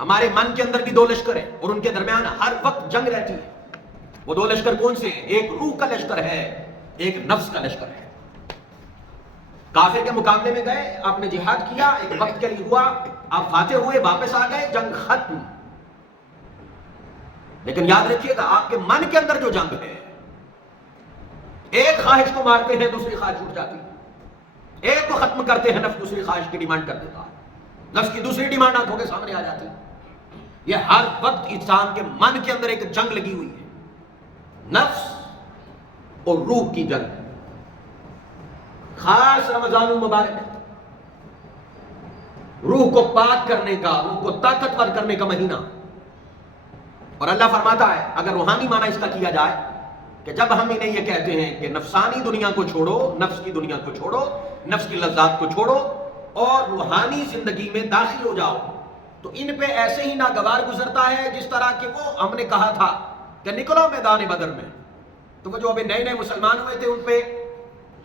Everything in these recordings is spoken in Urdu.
ہمارے من کے اندر بھی دو لشکر ہیں اور ان کے درمیان ہر وقت جنگ رہتی ہے. وہ دو لشکر کون سے ہیں؟ ایک روح کا لشکر ہے، ایک نفس کا لشکر ہے. کافر کے مقابلے میں گئے، آپ نے جہاد کیا، ایک وقت کے لیے ہوا، آپ فاتح ہوئے، واپس آ گئے، جنگ ختم. لیکن یاد رکھیے گا آپ کے من کے اندر جو جنگ ہے، ایک خواہش کو مارتے ہیں دوسری خواہش اٹھ جاتی ہے، ایک کو ختم کرتے ہیں نفس دوسری خواہش کی ڈیمانڈ کر دیتا ہے، نفس کی دوسری ڈیمانڈ آنکھوں کے سامنے آ جاتی ہے. یہ ہر وقت انسان کے من کے اندر ایک جنگ لگی ہوئی ہے، نفس اور روح کی جنگ. خاص رمضان المبارک روح کو پاک کرنے کا، روح کو طاقتور کرنے کا مہینہ. اور اللہ فرماتا ہے اگر روحانی معنی اس کا کیا جائے کہ جب ہم انہیں یہ کہتے ہیں کہ نفسانی دنیا کو چھوڑو، نفس کی دنیا کو چھوڑو، نفس کی لذات کو چھوڑو اور روحانی زندگی میں داخل ہو جاؤ، تو ان پہ ایسے ہی ناگوار گزرتا ہے جس طرح کہ وہ ہم نے کہا تھا کہ نکلو میدان بدر میں. تو وہ جو ابھی نئے نئے مسلمان ہوئے تھے ان پہ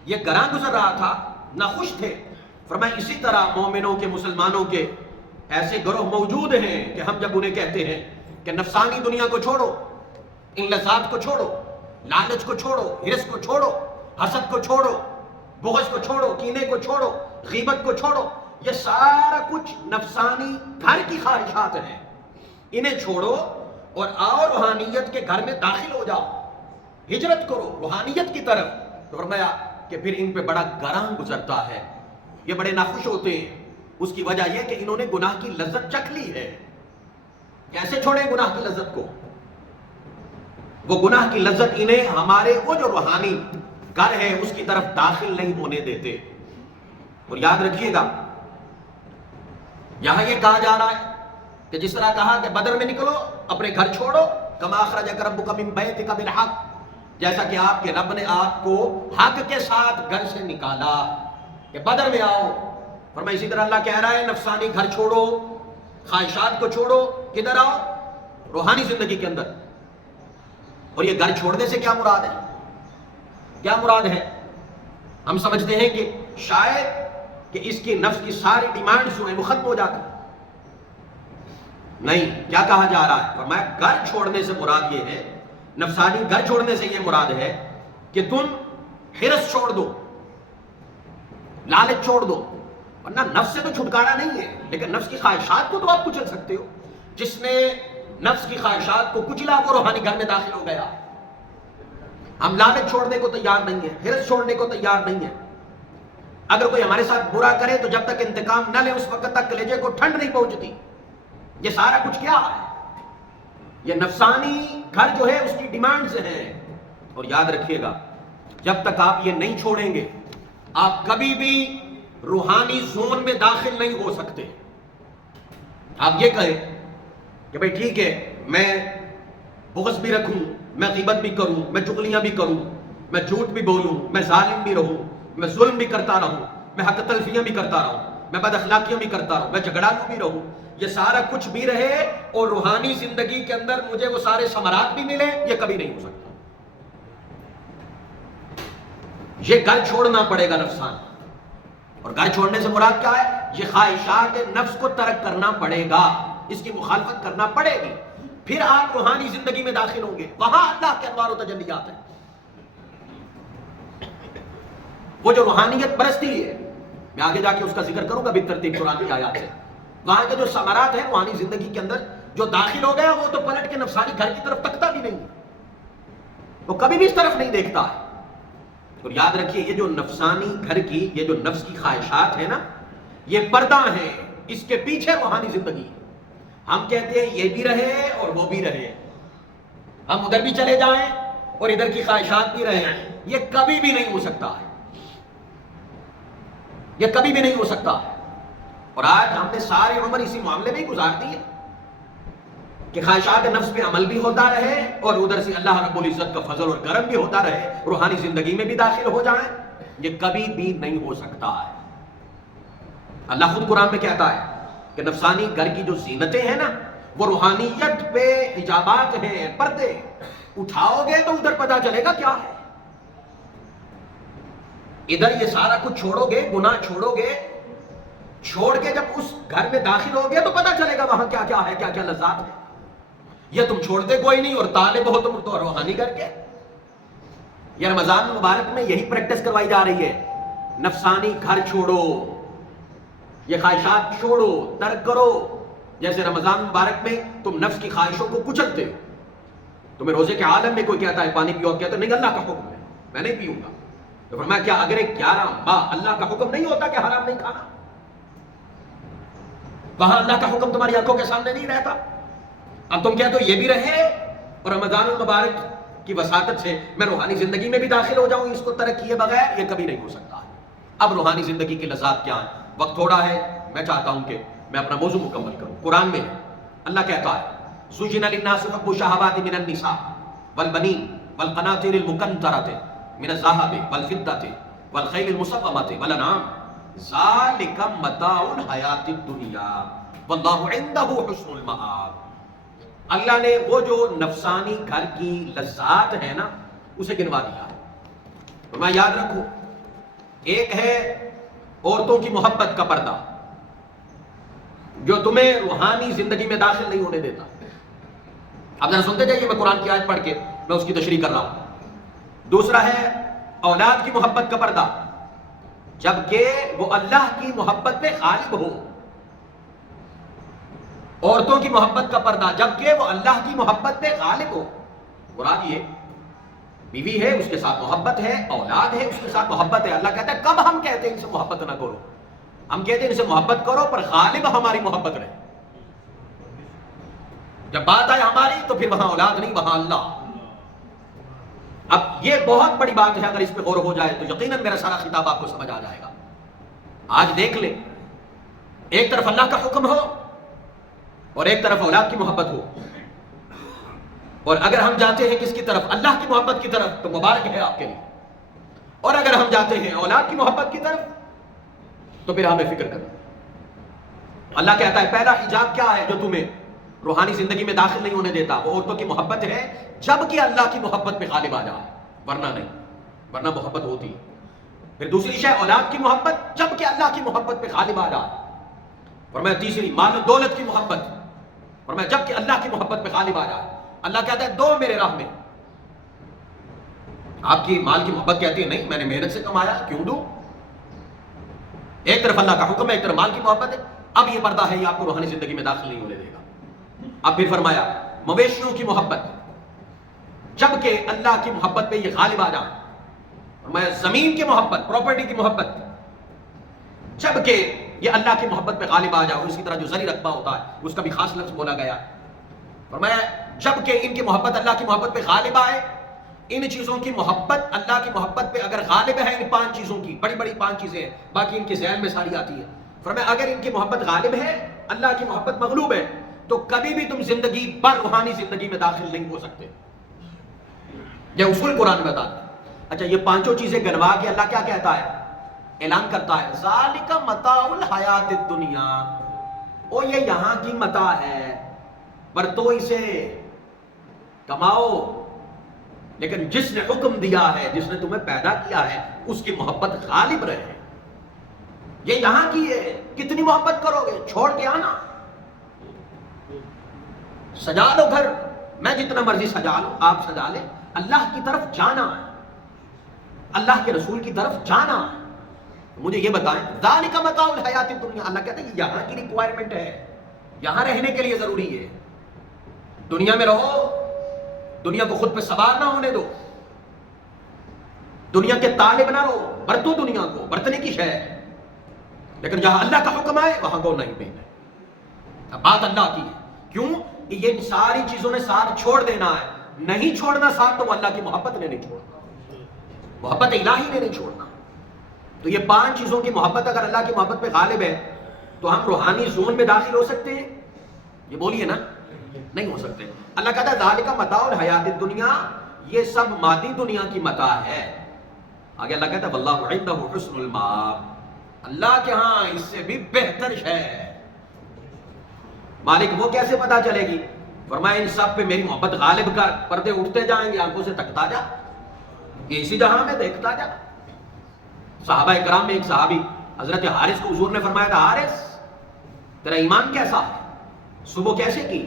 یہ گراں گزر رہا تھا، نہ خوش تھے. فرمایا اسی طرح مومنوں کے، مسلمانوں کے ایسے گروہ موجود ہیں کہ ہم جب انہیں کہتے ہیں کہ نفسانی دنیا کو چھوڑو، ان لذات کو چھوڑو، لالچ کو چھوڑو، ہرس کو چھوڑو، حسد کو چھوڑو، بغض کو چھوڑو، کینے کو چھوڑو، غیبت کو چھوڑو، یہ سارا کچھ نفسانی گھر کی خواہشات ہیں، انہیں چھوڑو اور آؤ روحانیت کے گھر میں داخل ہو جاؤ، ہجرت کرو روحانیت کی طرف. تو فرمایا کہ پھر ان پہ بڑا گراں گزرتا ہے، یہ بڑے ناخوش ہوتے ہیں. اس کی وجہ یہ کہ انہوں نے گناہ کی لذت چکھ لی ہے. کیسے چھوڑیں گناہ کی لذت کو؟ وہ گناہ کی لذت انہیں ہمارے وہ جو روحانی گھر ہے اس کی طرف داخل نہیں ہونے دیتے. اور یاد رکھیے گا یہاں یہ کہا جا رہا ہے کہ جس طرح کہا کہ بدر میں نکلو، اپنے گھر چھوڑو، کما اخرجک ربک من بیتک بالحق، جیسا کہ آپ کے رب نے آپ کو حق کے ساتھ گھر سے نکالا کہ بدر میں آؤ. فرمایا اسی طرح اللہ کہہ رہا ہے نفسانی گھر چھوڑو، خواہشات کو چھوڑو، کدھر آؤ؟ روحانی زندگی کے اندر. اور یہ گھر چھوڑنے سے کیا مراد ہے؟ کیا مراد ہے؟ ہم سمجھتے ہیں کہ شاید کہ اس کی نفس کی ساری ڈیمانڈز جو ہیں وہ ختم ہو جاتی. نہیں، کیا کہا جا رہا ہے؟ فرمایا گھر چھوڑنے سے مراد یہ ہے، نفسانی گھر چھوڑنے سے یہ مراد ہے کہ تم ہرس چھوڑ دو، لالچ چھوڑ دو. ورنہ نفس سے تو چھٹکارا نہیں ہے، لیکن نفس کی خواہشات کو تو آپ کچل سکتے ہو. جس نے نفس کی خواہشات کو کچلا وہ روحانی گھر میں داخل ہو گیا. ہم لالچ چھوڑنے کو تیار نہیں ہیں، ہرس چھوڑنے کو تیار نہیں ہیں. اگر کوئی ہمارے ساتھ برا کرے تو جب تک انتقام نہ لے اس وقت تک کلیجے کو ٹھنڈ نہیں پہنچتی. یہ سارا کچھ کیا ہے؟ یہ نفسانی گھر جو ہے اس کی ڈیمانڈز ہیں. اور یاد رکھیے گا جب تک آپ یہ نہیں چھوڑیں گے آپ کبھی بھی روحانی زون میں داخل نہیں ہو سکتے. آپ یہ کہیں کہ بھئی ٹھیک ہے میں بغض بھی رکھوں، میں غیبت بھی کروں، میں چغلیاں بھی کروں، میں جھوٹ بھی بولوں، میں ظالم بھی رہوں، میں ظلم بھی کرتا رہوں، میں حق تلفیاں بھی کرتا رہوں، میں بد اخلاقیاں بھی کرتا رہوں، میں جھگڑالو بھی رہوں، یہ سارا کچھ بھی رہے اور روحانی زندگی کے اندر مجھے وہ سارے ثمرات بھی ملے، یہ کبھی نہیں ہو سکتا. یہ گھر چھوڑنا پڑے گا نفسان. اور گھر چھوڑنے سے مراد کیا ہے؟ یہ خواہشات نفس کو ترک کرنا پڑے گا، اس کی مخالفت کرنا پڑے گی. پھر آپ روحانی زندگی میں داخل ہوں گے، وہاں اللہ کے انوار و تجلیات ہیں. وہ جو روحانیت پرستی ہے، میں آگے جا کے اس کا ذکر کروں گا بالترتیب قرآن کی آیات سے. وہاں کے جو ثمرات ہیں روحانی زندگی کے اندر جو داخل ہو گیا وہ تو پلٹ کے نفسانی گھر کی طرف تکتا بھی نہیں، وہ کبھی بھی اس طرف نہیں دیکھتا ہے. اور یاد رکھیے یہ جو نفسانی گھر کی، یہ جو نفس کی خواہشات ہیں نا، یہ پردہ ہیں، اس کے پیچھے روحانی زندگی. ہم کہتے ہیں یہ بھی رہے اور وہ بھی رہے، ہم ادھر بھی چلے جائیں اور ادھر کی خواہشات بھی رہیں، یہ کبھی بھی نہیں ہو سکتا ہے، یہ کبھی بھی نہیں ہو سکتا. اور آج ہم نے ساری عمر اسی معاملے میں ہی گزار دی ہے کہ خواہشات نفس پہ عمل بھی ہوتا رہے اور ادھر سے اللہ رب العزت کا فضل اور کرم بھی ہوتا رہے، روحانی زندگی میں بھی داخل ہو جائیں. یہ کبھی بھی نہیں ہو سکتا ہے. اللہ خود قرآن میں کہتا ہے کہ نفسانی گھر کی جو زینتیں ہیں نا وہ روحانیت پہ حجابات ہیں، پردے. اٹھاؤ گے تو ادھر پتہ چلے گا کیا ہے. ادھر یہ سارا کچھ چھوڑو گے، گناہ چھوڑو گے، چھوڑ کے جب اس گھر میں داخل ہو گیا تو پتا چلے گا وہاں کیا کیا ہے، کیا کیا لذات ہے. یہ تم چھوڑتے کوئی نہیں اور طالب ہو تم تو روحانی کر کے. یہ رمضان مبارک میں یہی پریکٹس کروائی جا رہی ہے. نفسانی گھر چھوڑو، یہ خواہشات چھوڑو، ترک کرو. جیسے رمضان مبارک میں تم نفس کی خواہشوں کو کچلتے ہو. تمہیں روزے کے عالم میں کوئی کہتا ہے پانی پیو، کہتے نہیں اللہ کا حکم ہے میں نہیں پیوں گا. تو فرمایا کیا اگر 11 ماہ اللہ کا حکم نہیں ہوتا کہ حرام نہیں کھانا؟ وہاں اللہ کا حکم تمہاری آنکھوں کے سامنے نہیں رہتا. اب تم کہتے ہو یہ بھی رہے اور رمضان المبارک کی وساطت سے میں روحانی زندگی میں بھی داخل ہو جاؤں، اس کو ترک کیے بغیر یہ کبھی نہیں ہو سکتا. اب روحانی زندگی کی لذات کیا ہیں؟ وقت تھوڑا ہے، میں چاہتا ہوں کہ میں اپنا موضوع مکمل کروں. قرآن میں اللہ کہتا ہے زُيِّنَ لِلنَّاسِ حُبُّ الشَّهَوَاتِ مِنَ النِّسَاءِ وَالْبَنِينَ وَالْقَنَاطِيرِ الْمُقَنطَرَةِ مِنَ الذَّهَبِ وَالْفِضَّةِ وَالْخَيْلِ الْمُسَوَّمَةِ وَالْأَنْعَامِ ذَلِكَ مَتَاعُ الْحَيَاةِ الدُّنْيَا وَاللَّهُ عِندَهُ حُسْنُ الْمَآبِ. اللہ نے وہ جو نفسانی گھر کی لذات ہے نا اسے گنوا دیا. تو میں یاد رکھوں، ایک ہے عورتوں کی محبت کا پردہ جو تمہیں روحانی زندگی میں داخل نہیں ہونے دیتا. اب ذرا سنتے جائیے، میں قرآن کی آیت پڑھ کے میں اس کی تشریح کر رہا ہوں. دوسرا ہے اولاد کی محبت کا پردہ، جبکہ وہ اللہ کی محبت پہ غالب ہو. عورتوں کی محبت کا پردہ جبکہ وہ اللہ کی محبت پہ غالب ہو. مراد یہ بیوی ہے اس کے ساتھ محبت ہے، اولاد ہے اس کے ساتھ محبت ہے. اللہ کہتا ہے کب ہم کہتے ہیں ان سے محبت نہ کرو؟ ہم کہتے ہیں ان سے محبت کرو پر غالب ہماری محبت رہے. جب بات آئے ہماری تو پھر وہاں اولاد نہیں، وہاں اللہ. اب یہ بہت بڑی بات ہے، اگر اس پہ غور ہو جائے تو یقیناً میرا سارا خطاب آپ کو سمجھ آ جائے گا. آج دیکھ لیں، ایک طرف اللہ کا حکم ہو اور ایک طرف اولاد کی محبت ہو. اور اگر ہم جاتے ہیں کس کی طرف؟ اللہ کی محبت کی طرف، تو مبارک ہے آپ کے لیے. اور اگر ہم جاتے ہیں اولاد کی محبت کی طرف تو پھر ہمیں فکر کرنا. اللہ کہتا ہے پہلا حجاب کیا ہے جو تمہیں روحانی زندگی میں داخل نہیں ہونے دیتا؟ وہ عورتوں کی محبت ہے جبکہ اللہ کی محبت پہ غالب آ جائے، ورنہ نہیں، ورنہ محبت ہوتی. پھر دوسری شے اولاد کی محبت جبکہ اللہ کی محبت پہ غالب آ جائے. فرمایا تیسری مال و دولت کی محبت، فرمایا جبکہ اللہ کی محبت پہ غالب آ جائے. اللہ کہتا ہے دو میرے راہ میں. آپ کی مال کی محبت کہتی ہے نہیں میں نے محنت سے کمایا کیوں دوں. ایک طرف اللہ کا حکم ہے، ایک طرف مال کی محبت ہے. اب یہ پردہ ہے، یہ آپ کو روحانی زندگی میں داخل نہیں ہونے دے گا. اب پھر فرمایا مویشیوں کی محبت جبکہ اللہ کی محبت پہ یہ غالب آ جائے. فرمایا زمین کی محبت، پراپرٹی کی محبت جبکہ یہ اللہ کی محبت پہ غالب آ جائے. اور اسی طرح جو زری رقبہ ہوتا ہے اس کا بھی خاص لفظ بولا گیا. فرمایا جبکہ ان کی محبت اللہ کی محبت پہ غالب آئے. ان چیزوں کی محبت اللہ کی محبت پہ اگر غالب ہے، ان 5 چیزوں کی، بڑی بڑی 5 چیزیں ہیں، باقی ان کے ذہن میں ساری آتی ہے. فرمایا اگر ان کی محبت غالب ہے، اللہ کی محبت مغلوب ہے، تو کبھی بھی تم زندگی پر روحانی زندگی میں داخل نہیں ہو سکتے. یہ اصول قرآن میں بتاتا ہے. اچھا یہ 5 چیزیں گنوا کے اللہ کیا کہتا ہے؟ اعلان کرتا ہے ذالک متاع الحیات الدنیا. او یہ یہاں کی متاع ہے، برتو اسے، کماؤ، لیکن جس نے حکم دیا ہے، جس نے تمہیں پیدا کیا ہے، اس کی محبت غالب رہے. یہ یہاں کی ہے، کتنی محبت کرو گے؟ چھوڑ کے آنا. سجا لو گھر، میں جتنا مرضی سجا لو، آپ سجا لیں. اللہ کی طرف جانا ہے، اللہ کے رسول کی طرف جانا ہے. مجھے یہ بتائیں ذالک متاع الحیات الدنیا، اللہ کہتا ہے یہ یہاں کی ریکوائرمنٹ ہے، یہاں رہنے کے لیے ضروری ہے. دنیا میں رہو، دنیا کو خود پہ سوار نہ ہونے دو، دنیا کے طالب نہ رہو. برتو دنیا کو، برتنے کی شے ہے، لیکن جہاں اللہ کا حکم آئے وہاں کو نہیں پہنے. اب بات اللہ کی ہے. کیوں؟ یہ ساری چیزوں نے ساتھ چھوڑ دینا ہے. نہیں چھوڑنا ساتھ تو وہ اللہ کی محبت نے نہیں چھوڑنا، محبت الہی نے نہیں چھوڑنا. تو یہ 5 چیزوں کی محبت اگر اللہ کی محبت پہ غالب ہے تو ہم روحانی زون میں داخل ہو سکتے ہیں؟ یہ بولیے نا، نہیں ہو سکتے. اللہ کہتا ہے ذالک متاع الحیات الدنیا، یہ سب مادی دنیا کی متاع ہے. آگے اللہ کہتا ہے واللہ عندہ حسن المآب، اللہ کے ہاں اس سے بھی بہتر ہے. مالک وہ کیسے پتا چلے گی؟ فرمایا ان سب پہ میری محبت غالب کر، پردے اٹھتے جائیں گے، آنکھوں سے تکتا جا، یہ اسی جہاں میں دیکھتا جا. صحابہ کرام میں ایک صحابی حضرت حارث کو حضور نے فرمایا تھا حارث تیرا ایمان کیسا ہے, صبح کیسے کی؟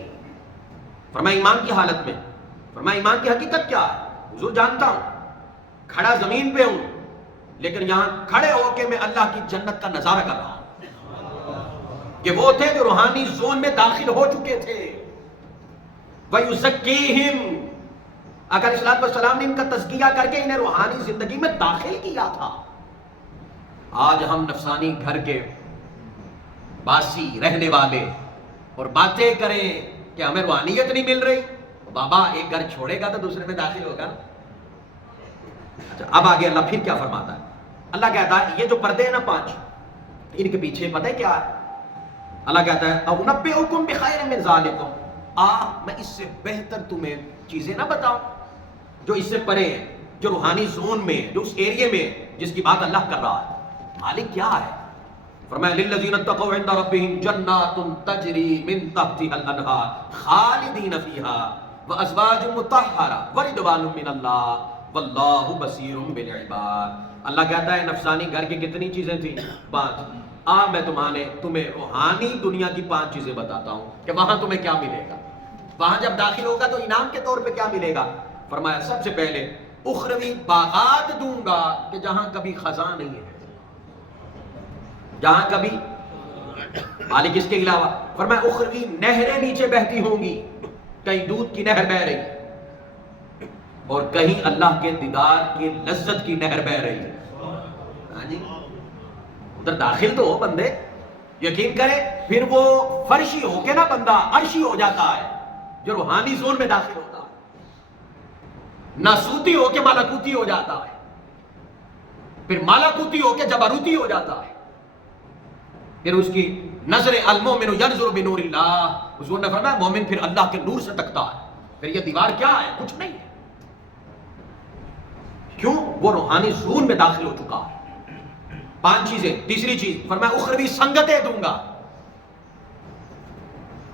فرمایا ایمان کی حالت میں. فرمایا ایمان کی حقیقت کیا ہے؟ حضور جانتا ہوں, کھڑا زمین پہ ہوں لیکن یہاں کھڑے ہو کے میں اللہ کی جنت کا نظارہ کر رہا ہوں کہ وہ تھے جو روحانی زون میں داخل ہو چکے تھے. وَيُزَكِّيهِمْ, اگر علیہ السلام نے ان کا تزکیہ کر کے انہیں روحانی زندگی میں داخل کیا تھا. آج ہم نفسانی گھر کے باسی رہنے والے اور باتیں کریں کہ ہمیں روحانیت نہیں مل رہی. بابا ایک گھر چھوڑے گا تو دوسرے میں داخل ہوگا نا. اچھا اب آگے اللہ پھر کیا فرماتا ہے؟ اللہ کہتا ہے یہ جو پردے ہیں نا 5, ان کے پیچھے پتہ ہے کیا ہے؟ اللہ کہتا ہے اَوْنَبِّئُكُمْ بِخَيْرٍ مِّن ذَلِكُمْ, میں اس سے بہتر تمہیں چیزیں نہ بتاؤں جو اس سے پرے ہیں, جو روحانی زون میں, جو اس ایریے میں جس کی بات اللہ کر رہا ہے. مالک کیا ہے؟ فرمایا لِلَّذِينَ اتَّقَوْا عِندَ رَبِّهِمْ جَنَّاتٌ تَجْرِي مِن تَحْتِهَا الْأَنْهَارُ خَالِدِينَ فِيهَا وَأَزْوَاجٌ مُطَهَّرَةٌ وَرِضْوَانٌ مِّنَ اللَّهِ وَاللَّهُ بَصِيرٌ بِالْعِبَادِ. اللہ کہتا ہے نفسانی گھر کی کتنی چیزیں تھیں؟ 5. میں تمہیں روحانی دنیا کی 5 چیزیں بتاتا ہوں کہ وہاں تمہیں کیا ملے گا, وہاں جب داخل ہوگا تو انعام کے طور پہ کیا ملے گا. فرمایا سب سے پہلے اخروی باغات دوں گا کہ جہاں کبھی خزاں نہیں ہے, جہاں کبھی مالک اس کے علاوہ. فرمایا اخروی نہریں نیچے بہتی ہوں گی, کہیں دودھ کی نہر بہ رہی اور کہیں اللہ کے دیدار کی لذت کی نہر بہ رہی ہے. ہاں جی, ادھر داخل تو ہو بندے, یقین کرے پھر وہ فرشی ہو کے نا بندہ عرشی ہو جاتا ہے جو روحانی زون میں داخل ہوتا ہے, ناسوتی ہو کے مالکوتی ہو جاتا ہے, پھر مالکوتی ہو کے جبروتی ہو جاتا ہے, پھر اس کی نظر المومن ینظر بنور اللہ. حضور نے فرمایا مومن پھر اللہ کے نور سے تکتا ہے. پھر یہ دیوار کیا ہے؟ کچھ نہیں ہے. کیوں؟ وہ روحانی زون میں داخل ہو چکا ہے. 5 چیزیں. تیسری چیز فرمایا اخروی سنگتیں دوں گا.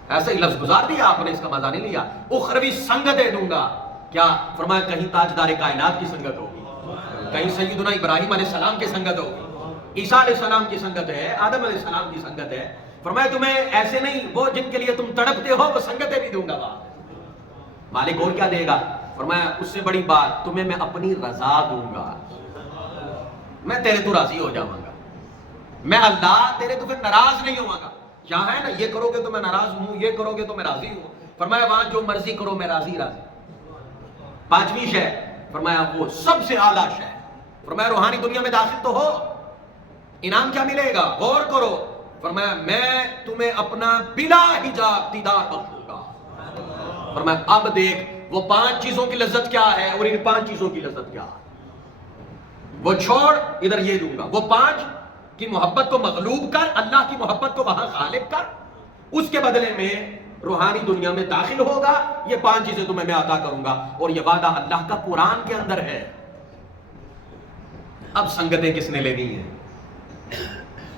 ایسے ہی لفظ گزار دیا آپ نے, اس کا مزہ نہیں لیا. اخروی سنگتیں دوں گا. کیا؟ فرمایا کہیں تاجدار کائنات کی سنگت ہوگی, کہیں سیدنا ابراہیم علیہ السلام کی سنگت ہوگی, عیسیٰ علیہ السلام کی سنگت ہے, آدم علیہ السلام کی سنگت ہے. فرمایا تمہیں ایسے نہیں, وہ جن کے لیے تم تڑپتے ہو وہ سنگتیں بھی دوں گا وہاں. مالک اور کیا دے گا؟ فرمایا اس سے بڑی بات تمہیں میں اپنی رضا دوں گا. میں تیرے تو راضی ہو جاؤں گا, میں اللہ تیرے تو پھر ناراض نہیں ہوں گا. یہاں ہے نا یہ کرو گے تو میں ناراض ہوں, یہ کرو گے تو میں راضی ہوں. فرمایا وہاں جو مرضی کرو میں راضی راضی. 5ویں شے فرمایا وہ سب سے اعلیٰ شے. فرمایا روحانی دنیا میں داخل تو ہو, انعام کیا ملے گا؟ غور کرو. فرمایا میں تمہیں اپنا بلا حجاب دیدار بخشوں گا. فرمایا اب دیکھ وہ 5 چیزوں کی لذت کیا ہے اور ان 5 چیزوں کی لذت کیا ہے. وہ چھوڑ, ادھر یہ دوں گا. وہ 5 کی محبت کو مغلوب کر, اللہ کی محبت کو وہاں غالب کر, اس کے بدلے میں روحانی دنیا میں داخل ہوگا. یہ 5 چیزیں تمہیں میں عطا کروں گا. اور یہ وعدہ اللہ کا قرآن کے اندر ہے. اب سنگتیں کس نے لینی ہے؟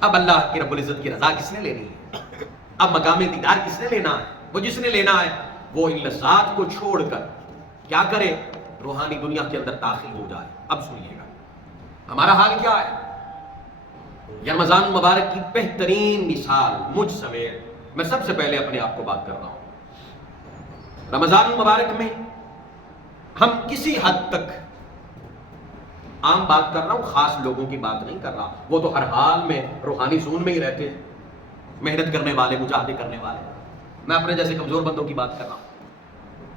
اب اللہ کی رب العزت کی رضا کس نے لینی ہے؟ اب مقام دیدار کس نے لینا ہے؟ وہ جس نے لینا ہے وہ ان لذات کو چھوڑ کر کیا کرے؟ روحانی دنیا کے اندر داخل ہو جائے. اب سنیے گا ہمارا حال کیا ہے. رمضان مبارک کی بہترین مثال مجھ سمیت میں سب سے پہلے اپنے آپ کو بات کر رہا ہوں. رمضان مبارک میں ہم کسی حد تک, عام بات کر رہا ہوں, خاص لوگوں کی بات نہیں کر رہا, وہ تو ہر حال میں روحانی زون میں ہی رہتے ہیں, محنت کرنے والے, مجاہدے کرنے والے. میں اپنے جیسے کمزور بندوں کی بات کر رہا ہوں.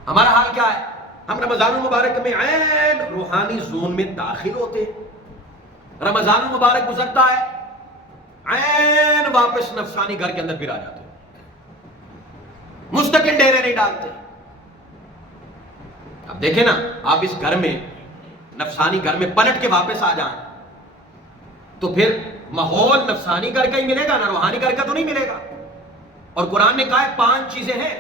ہمارا حال کیا ہے؟ ہم رمضان المبارک میں عین روحانی زون میں داخل ہوتے, رمضان المبارک گزرتا ہے, عین واپس نفسانی گھر کے اندر پھر آ جاتے, مستقل ڈیرے نہیں ڈالتے. اب دیکھیں نا, آپ اس گھر میں, نفسانی گھر میں پلٹ کے واپس آ جائیں تو پھر ماحول نفسانی گھر کا ہی ملے گا نا, روحانی گھر کا تو نہیں ملے گا. اور قرآن نے کہا ہے 5 چیزیں ہیں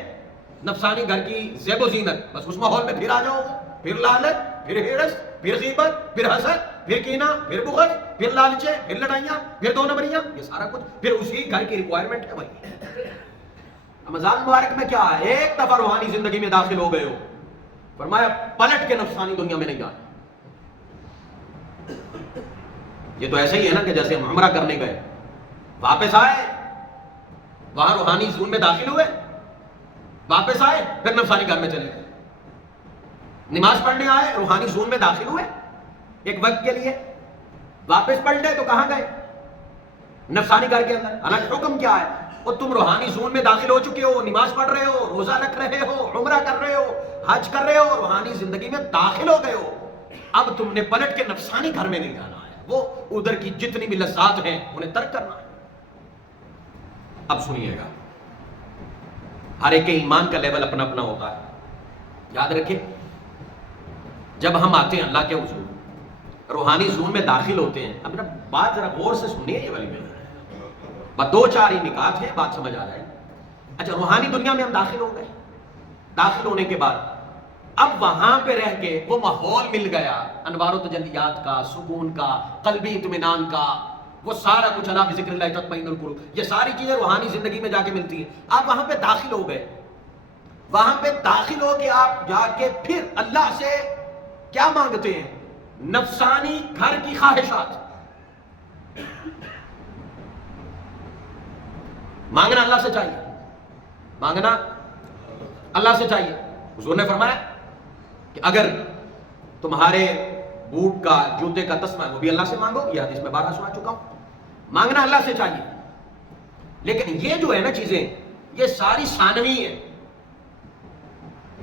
نفسانی گھر کی زیب و زینت, بس اس ماحول میں پھر آ جاؤ, پھر لالچ, پھر ہرس, پھر غیبت, پھر حسد, پھر کینہ, پھر بغض, پھر لالچیں, پھر لڑائیاں, پھر 2 نمبریاں, یہ سارا کچھ پھر اسی گھر کی ریکوائرمنٹ ہے. وہی رمضان مبارک میں کیا ہے, ایک دفعہ روحانی زندگی میں داخل ہو گئے ہو, فرمایا پلٹ کے نفسانی دنیا میں نہیں جانا. یہ تو ایسا ہی ہے نا کہ جیسے ہم عمرہ کرنے گئے، واپس آئے، وہاں روحانی زون میں داخل ہوئے، واپس آئے، پھر نفسانی گھر میں چلے گئے۔ نماز پڑھنے آئے، روحانی زون میں داخل ہوئے ایک وقت کے لیے، واپس پڑھ لے تو کہاں گئے؟ نفسانی گھر کے اندر۔ حالانکہ حکم کیا ہے؟ اور تم روحانی زون میں داخل ہو چکے ہو، نماز پڑھ رہے ہو، روزہ رکھ رہے ہو، عمرہ کر رہے ہو، حج کر رہے ہو، روحانی زندگی میں داخل ہو گئے ہو، اب تم نے پلٹ کے نفسانی گھر میں نہیں جانا ہے، وہ ادھر کی جتنی بھی لذات ہیں انہیں ترک کرنا ہے۔ اب سنیے گا، ہر ایک کے ایمان کا لیول اپنا اپنا ہوتا ہے، یاد رکھیں۔ جب ہم آتے ہیں اللہ کے حضور، روحانی زون میں داخل ہوتے ہیں، اب بات ذرا غور سے سنیے، یہ والی میں بس دو چار ہی نکات ہیں، بات سمجھ آ جائے۔ اچھا، روحانی دنیا میں ہم داخل ہو گئے، داخل ہونے کے بعد اب وہاں پہ رہ کے وہ ماحول مل گیا، انوار و تجلیات کا، سکون کا، قلبی اطمینان کا، وہ سارا کچھ، اللہ بذکر اللہ تطمئن القلوب، یہ ساری چیزیں روحانی زندگی میں جا کے ملتی ہیں۔ آپ وہاں پہ داخل ہو گئے، وہاں پہ داخل ہو کے آپ جا کے پھر اللہ سے کیا مانگتے ہیں؟ نفسانی گھر کی خواہشات مانگنا اللہ سے چاہیے، مانگنا اللہ سے چاہیے۔ حضور نے فرمایا کہ اگر تمہارے بوٹ کا، جوتے کا تسمہ ہے وہ بھی اللہ سے مانگو، یہ حدیث میں 12 سنا چکا ہوں۔ مانگنا اللہ سے چاہیے، لیکن یہ جو ہے نا چیزیں، یہ ساری ثانوی ہیں۔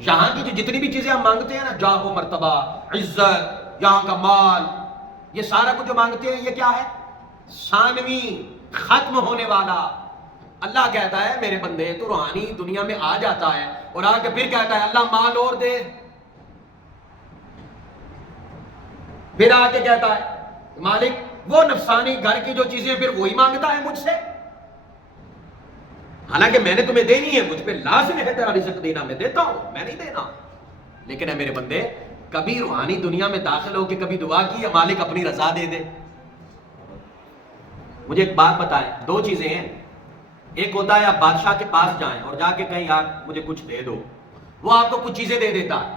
یہاں کی جو جتنی بھی چیزیں ہم مانگتے ہیں نا، جاہ و مرتبہ، عزت، یہاں کا مال، یہ سارا کچھ جو مانگتے ہیں یہ کیا ہے؟ ثانوی، ختم ہونے والا۔ اللہ کہتا ہے میرے بندے تو روحانی دنیا میں آ جاتا ہے اور آ کے پھر کہتا ہے اللہ مال اور دے، پھر آ کے کہتا ہے مالک وہ نفسانی گھر کی جو چیزیں پھر وہی مانگتا ہے مجھ سے، حالانکہ میں نے تمہیں دینی ہے، مجھ پہ لازم ہے تیرا رزق دینا، میں دیتا ہوں، میں نہیں دینا، لیکن ہے میرے بندے کبھی روحانی دنیا میں داخل ہو کے کبھی دعا کی ہے مالک اپنی رضا دے دے۔ مجھے ایک بات بتائیں، دو چیزیں ہیں، ایک ہوتا ہے آپ بادشاہ کے پاس جائیں اور جا کے کہیں یار مجھے کچھ دے دو، وہ آپ کو کچھ چیزیں دے دیتا ہے،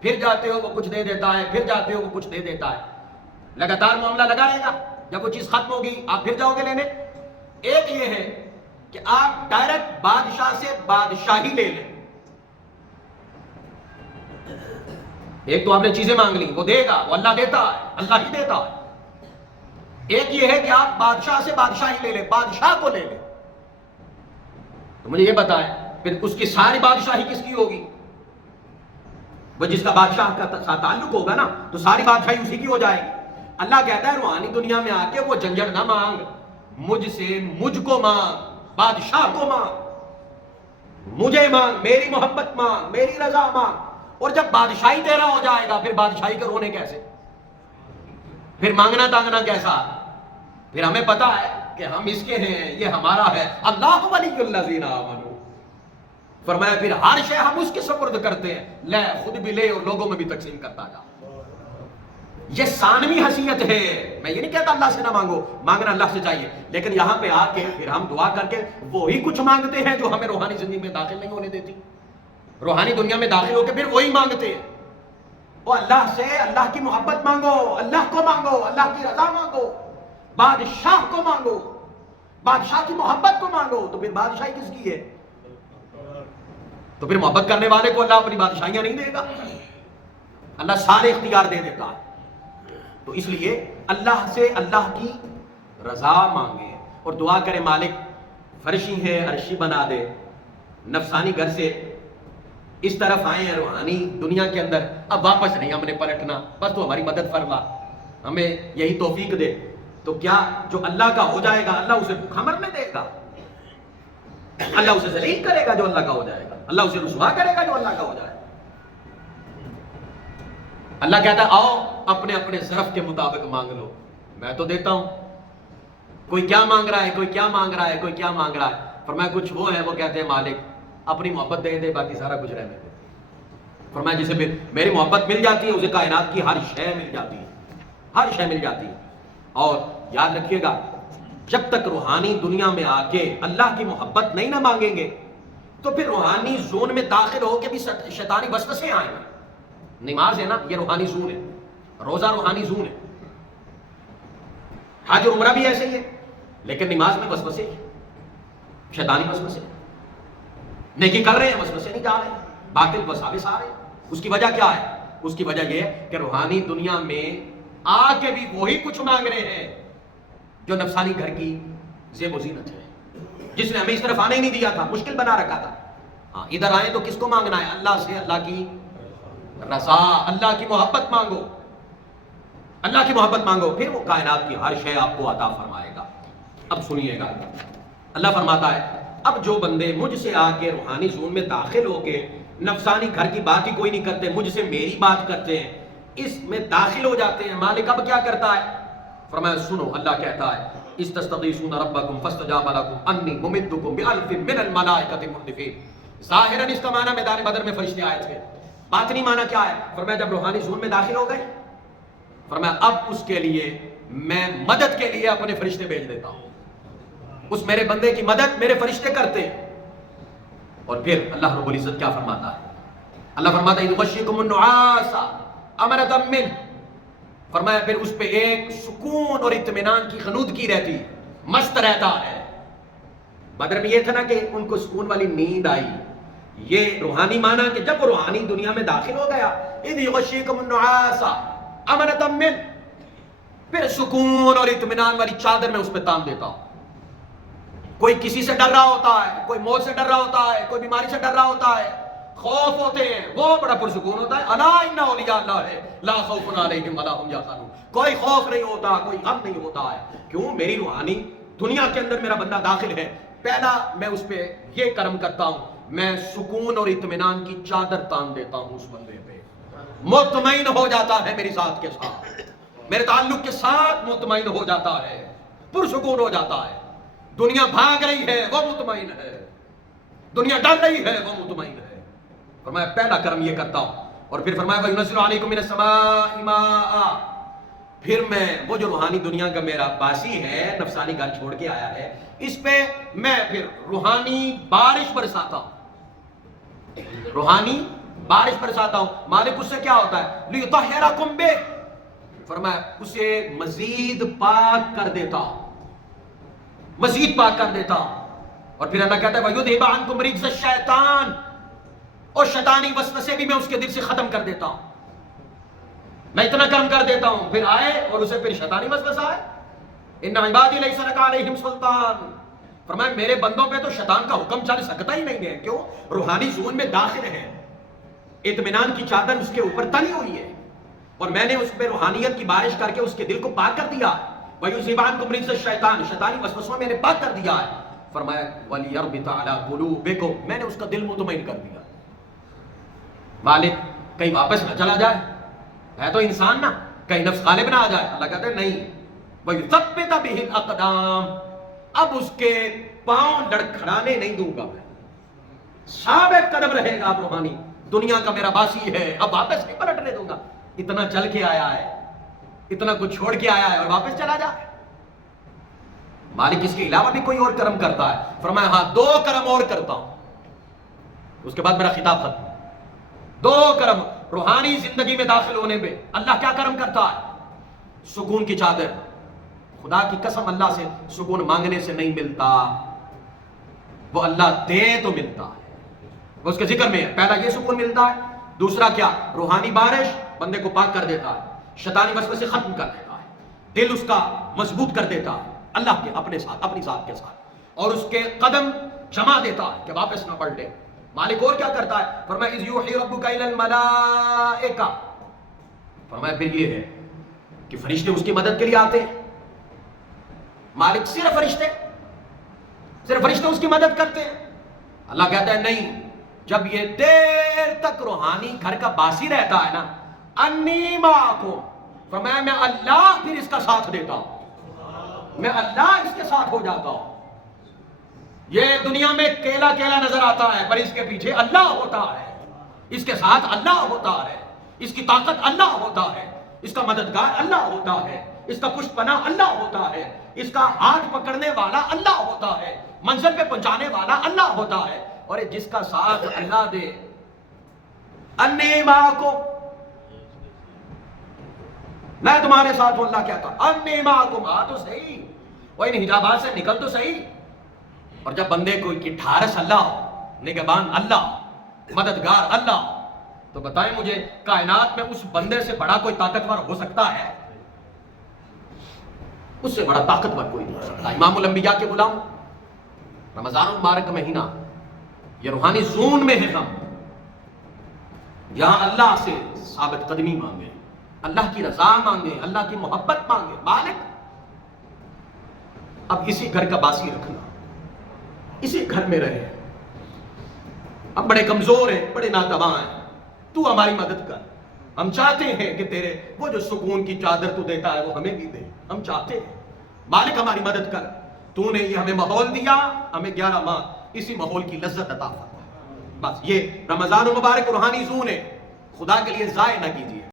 پھر جاتے ہو وہ کچھ دے دیتا ہے، پھر جاتے ہو وہ کچھ دے دیتا ہے، لگاتار معاملہ لگا رہے گا، جب وہ چیز ختم ہوگی آپ پھر جاؤ گے لینے۔ ایک یہ ہے کہ آپ ڈائریکٹ بادشاہ سے بادشاہی لے لیں، ایک تو آپ نے چیزیں مانگ لی، وہ دے گا، وہ اللہ دیتا ہے، اللہ ہی دیتا ہے۔ ایک یہ ہے کہ آپ بادشاہ سے بادشاہی لے لیں، بادشاہ کو لے لیں۔ تو مجھے یہ بتائیں پھر اس کی ساری بادشاہی کس کی ہوگی؟ وہ جس کا بادشاہ کا ساتھ تعلق ہوگا نا، تو ساری بادشاہی اسی کی ہو جائے گی۔ اللہ کہتا ہے روحانی دنیا میں آ کے وہ جھنجھٹ نہ مانگ، مجھ سے، مجھ کو مانگ، بادشاہ کو مانگ، مجھے مانگ، میری محبت مانگ، میری رضا مانگ۔ اور جب بادشاہی تیرا ہو جائے گا پھر بادشاہی کے رونے کیسے، پھر مانگنا تانگنا کیسا؟ پھر ہمیں پتا ہے کہ ہم اس کے ہیں، یہ ہمارا ہے، اللہ ولی الذین آمنوا، فرمایا پھر ہر شے ہم اس کے سپرد کرتے ہیں، لے خود بھی لے اور لوگوں میں بھی تقسیم کرتا جا۔ یہ ثانوی حیثیت ہے، میں یہ نہیں کہتا اللہ سے نہ مانگو، مانگنا اللہ سے چاہیے، لیکن یہاں پہ آ کے پھر ہم دعا کر کے وہی کچھ مانگتے ہیں جو ہمیں روحانی زندگی میں داخل نہیں ہونے دیتی۔ روحانی دنیا میں داخل ہو کے پھر وہی مانگتے ہیں، وہ اللہ سے اللہ کی محبت مانگو، اللہ کو مانگو، اللہ کی رضا مانگو، بادشاہ کو مانگو، بادشاہ کی محبت کو مانگو، تو پھر بادشاہی کس کی ہے؟ تو پھر محبت کرنے والے کو اللہ اپنی بادشاہیاں نہیں دے گا، اللہ سارے اختیار دے دیتا ہے۔ تو اس لیے اللہ سے اللہ کی رضا مانگے اور دعا کرے مالک فرشی ہے عرشی بنا دے، نفسانی گھر سے اس طرف آئے ہیں روحانی دنیا کے اندر، اب واپس نہیں ہم نے پلٹنا، بس تو ہماری مدد فرما، ہمیں یہی توفیق دے۔ تو کیا جو اللہ کا ہو جائے گا اللہ اسے بھوکا مرنے دے گا؟ اللہ اسے ذلیل کرے گا جو اللہ کا ہو جائے گا، اللہ اسے رسوا کرے گا جو اللہ کا ہو جائے گا۔ اللہ کہتا ہے آؤ اپنے اپنے ظرف کے مطابق مانگ لو، میں تو دیتا ہوں۔ کوئی کیا مانگ رہا ہے، کوئی کیا مانگ رہا ہے، کوئی کیا مانگ رہا ہے، فرمایا کچھ وہ ہے وہ کہتے ہیں مالک اپنی محبت دے دے، باقی سارا کچھ رہنے دے۔ فرمایا جسے میری محبت مل جاتی ہے اسے کائنات کی ہر شے مل جاتی ہے، ہر شے مل جاتی ہے۔ اور یاد رکھیے گا جب تک روحانی دنیا میں آ کے اللہ کی محبت نہیں نہ مانگیں گے تو پھر روحانی زون میں داخل ہو کے بھی شیطانی وسوسے آئیں گے۔ نماز ہے نا، یہ روحانی زون ہے، روزہ روحانی زون ہے، حج اور عمرہ بھی ایسے ہی ہے، لیکن نماز میں وسوسے، شیطانی وسوسے، نیکی کر رہے ہیں وسوسے نہیں جا رہے ہیں، باطل وساوس آ رہے ہیں۔ اس کی وجہ کیا ہے؟ اس کی وجہ یہ ہے کہ روحانی دنیا میں آ کے بھی وہی کچھ مانگ رہے ہیں جو نفسانی گھر کی زیب و زینت ہے، جس نے ہمیں اس طرف آنے ہی نہیں دیا تھا، مشکل بنا رکھا تھا۔ ہاں ادھر آئے تو کس کو مانگنا ہے؟ اللہ سے، اللہ کی رضا، اللہ کی محبت مانگو، اللہ کی محبت مانگو، پھر وہ کائنات کی ہر شے آپ کو عطا فرمائے گا۔ اب سنیے گا، اللہ فرماتا ہے اب جو بندے مجھ سے آ کے روحانی زون میں داخل ہو کے نفسانی گھر کی بات ہی کوئی نہیں کرتے، مجھ سے میری بات کرتے ہیں، اس میں داخل ہو جاتے ہیں، مالک اب کیا کرتا ہے؟ فرمایا سنو، اللہ کہتا ہے استستغیثون ربکم فاستجاب لکم انی ممدکم بألف من الملائکۃ مردفین۔ ظاہراً اس کا معنی میدان بدر میں فرشتے آئے تھے، باطنی معنی کیا ہے؟ فرمایا جب روحانی زون میں داخل ہو گئے، فرمایا اب اس کے لیے میں مدد کے لیے اپنے فرشتے بھیج دیتا ہوں، اس میرے بندے کی مدد میرے فرشتے کرتے ہیں۔ اور پھر اللہ رب العزت کیا فرماتا ہے؟ اللہ فرماتا ہے یغشیکم النعاس امنۃ منہ، فرمایا پھر اس پہ ایک سکون اور اطمینان کی غنودگی رہتی، مست رہتا ہے۔ بدر میں یہ تھا نا کہ ان کو سکون والی نیند آئی، یہ روحانی معنی کہ جب وہ روحانی دنیا میں داخل ہو گیا، اذ یغشیکم النعاس امنۃ منہ، پھر سکون اور اطمینان والی چادر میں اس پہ تان دیتا ہوں۔ کوئی کسی سے ڈر رہا ہوتا ہے، کوئی موت سے ڈر رہا ہوتا ہے، کوئی بیماری سے ڈر رہا ہوتا ہے، خوف ہوتے ہیں، وہ بڑا پرسکون ہوتا ہے، الا ان اولیاء اللہ لا خوف علیہم ولا هم یحزنون، کوئی خوف نہیں ہوتا، کوئی غم نہیں ہوتا ہے۔ کیوں؟ میری روحانی دنیا کے اندر میرا بندہ داخل ہے، پہلا میں اس پہ یہ کرم کرتا ہوں، میں سکون اور اطمینان کی چادر تان دیتا ہوں اس بندے پہ، مطمئن ہو جاتا ہے میری ذات کے ساتھ، میرے تعلق کے ساتھ مطمئن ہو جاتا ہے، پرسکون ہو جاتا ہے۔ دنیا بھاگ رہی ہے وہ مطمئن ہے، دنیا ڈر رہی ہے وہ مطمئن ہے۔ فرمایا پہلا کرم یہ کرتا ہوں، اور پھر فرمایا وَيُنَزِّلُ عَلَيْكُم مِّنَ السَّمَاءِ مَاءً، پھر میں وہ جو روحانی دنیا کا میرا باسی ہے، نفسانی گھر چھوڑ کے آیا ہے، اس پہ میں پھر روحانی بارش برساتا ہوں، روحانی بارش برساتا ہوں۔ مالک اس سے کیا ہوتا ہے؟ لِيُطَهِّرَكُم بِهِ، فرمایا اسے مزید پاک کر دیتا ہوں، مزید پاک کر دیتا ہوں۔ اور پھر اللہ کہتا ہے وَيُذْهِبَ عَنكُمْ رِجْزَ الشَّيْطَانِ، اور شیطانی وسوسے بھی میں اس کے دل سے ختم کر دیتا ہوں، میں اتنا کرم کر دیتا ہوں، پھر آئے اور اسے پھر شیطانی وسوسہ آئے۔ ان عبادی لیس لک علیہم سلطان، فرمایا میرے بندوں پہ تو شیطان کا حکم چل سکتا ہی نہیں ہے۔ کیوں؟ روحانی زون میں داخل ہے، اطمینان کی چادر اس کے اوپر تلی ہوئی ہے، اور میں نے اس پہ روحانیت کی بارش کر کے اس کے دل کو پاک کر دیا ہے۔ وَيُذْهِبَ عَنكُمْ رِجْزَ الشَّيْطَانِ، شیطانی وسوسوں میں نے پاک کر دیا ہے۔ فرمایا وَلِيَرْبِطَ عَلَىٰ قُلُوبِكُمْ، میں نے اس کا دل مطمئن کر دیا۔ مالک کہیں واپس نہ چلا جائے، ہے تو انسان نا، کہیں نفس غالب نہ آ جائے۔ اللہ کہتے ہیں نہیں، وَيُثَبِّتَ بِهِ الْأَقْدَامَ، اب اس کے پاؤں لڑکھڑانے نہیں دوں گا میں، ثابت قدم رہے گا۔ اب روحانی دنیا کا میرا باسی ہے، اب واپس نہیں پلٹنے دوں گا۔ اتنا چل کے آیا ہے، اتنا کچھ چھوڑ کے آیا ہے اور واپس چلا جائے۔ مالک اس کے علاوہ بھی کوئی اور کرم کرتا ہے؟ فرمایا ہاں 2 کرم اور کرتا ہوں، اس کے بعد میرا خطاب ختم۔ 2 کرم روحانی زندگی میں داخل ہونے پہ اللہ کیا کرم کرتا ہے؟ سکون کی چادر۔ خدا کی قسم اللہ سے سکون مانگنے سے نہیں ملتا، وہ اللہ دے تو ملتا ہے، وہ اس کے ذکر میں ہے۔ پہلا یہ سکون ملتا ہے، دوسرا کیا؟ روحانی بارش بندے کو پاک کر دیتا ہے، شیطانی وسوسے ختم کر دیتا ہے، دل اس کا مضبوط کر دیتا ہے اللہ کے اپنے ساتھ، اپنی ذات کے ساتھ، اور اس کے قدم جما دیتا ہے کہ واپس نہ پلٹے۔ مالک اور کیا کرتا ہے؟ فرمایا اذ یوحی ربک الی الملائکہ، فرمایا پھر یہ ہے کہ فرشتے اس کی مدد کے لیے آتے ہیں۔ مالک صرف فرشتے اس کی مدد کرتے ہیں۔ اللہ کہتا ہے نہیں، جب یہ دیر تک روحانی گھر کا باسی رہتا ہے نا، انی معکم، فرمایا میں اللہ پھر اس کا ساتھ دیتا ہوں، میں اللہ اس کے ساتھ ہو جاتا ہوں۔ یہ دنیا میں کیلا کیلا نظر آتا ہے، پر اس کے پیچھے اللہ ہوتا ہے، اس کے ساتھ اللہ ہوتا ہے، اس کی طاقت اللہ ہوتا ہے، اس کا مددگار اللہ ہوتا ہے، اس کا پشت پناہ اللہ ہوتا ہے، اس کا ہاتھ پکڑنے والا اللہ ہوتا ہے، منزل پہ پہنچانے والا اللہ ہوتا ہے، اور جس کا ساتھ اللہ دے۔ انی معکم، میں تمہارے ساتھ ہوں، اللہ کہتا انی معکم، آ تو صحیح، وہ ان حجابات سے نکل تو صحیح۔ اور جب بندے کو کی ٹھارس اللہ ہو، نگہبان اللہ، مددگار اللہ، تو بتائیں مجھے کائنات میں اس بندے سے بڑا کوئی طاقتور ہو سکتا ہے؟ اس سے بڑا طاقتور کوئی نہیں ہو سکتا۔ امام الانبیاء کے غلام، رمضان المبارک کا مہینہ، یہ روحانی زون میں ہے ہم، یہاں اللہ سے ثابت قدمی مانگے، اللہ کی رضا مانگے، اللہ کی محبت مانگے۔ مالک اب اسی گھر کا باسی رکھنا، اسی گھر میں رہے، ہم بڑے کمزور ہیں، بڑے ناتواں ہیں، تو ہماری مدد کر۔ ہم چاہتے ہیں کہ تیرے وہ جو سکون کی چادر تو دیتا ہے وہ ہمیں بھی دے، ہم چاہتے ہیں مالک ہماری مدد کر۔ تو نے یہ ہمیں ماحول دیا، ہمیں 11 ماہ اسی ماحول کی لذت عطا فرما۔ بس یہ رمضان المبارک روحانی زون ہے، خدا کے لیے ضائع نہ کیجیے۔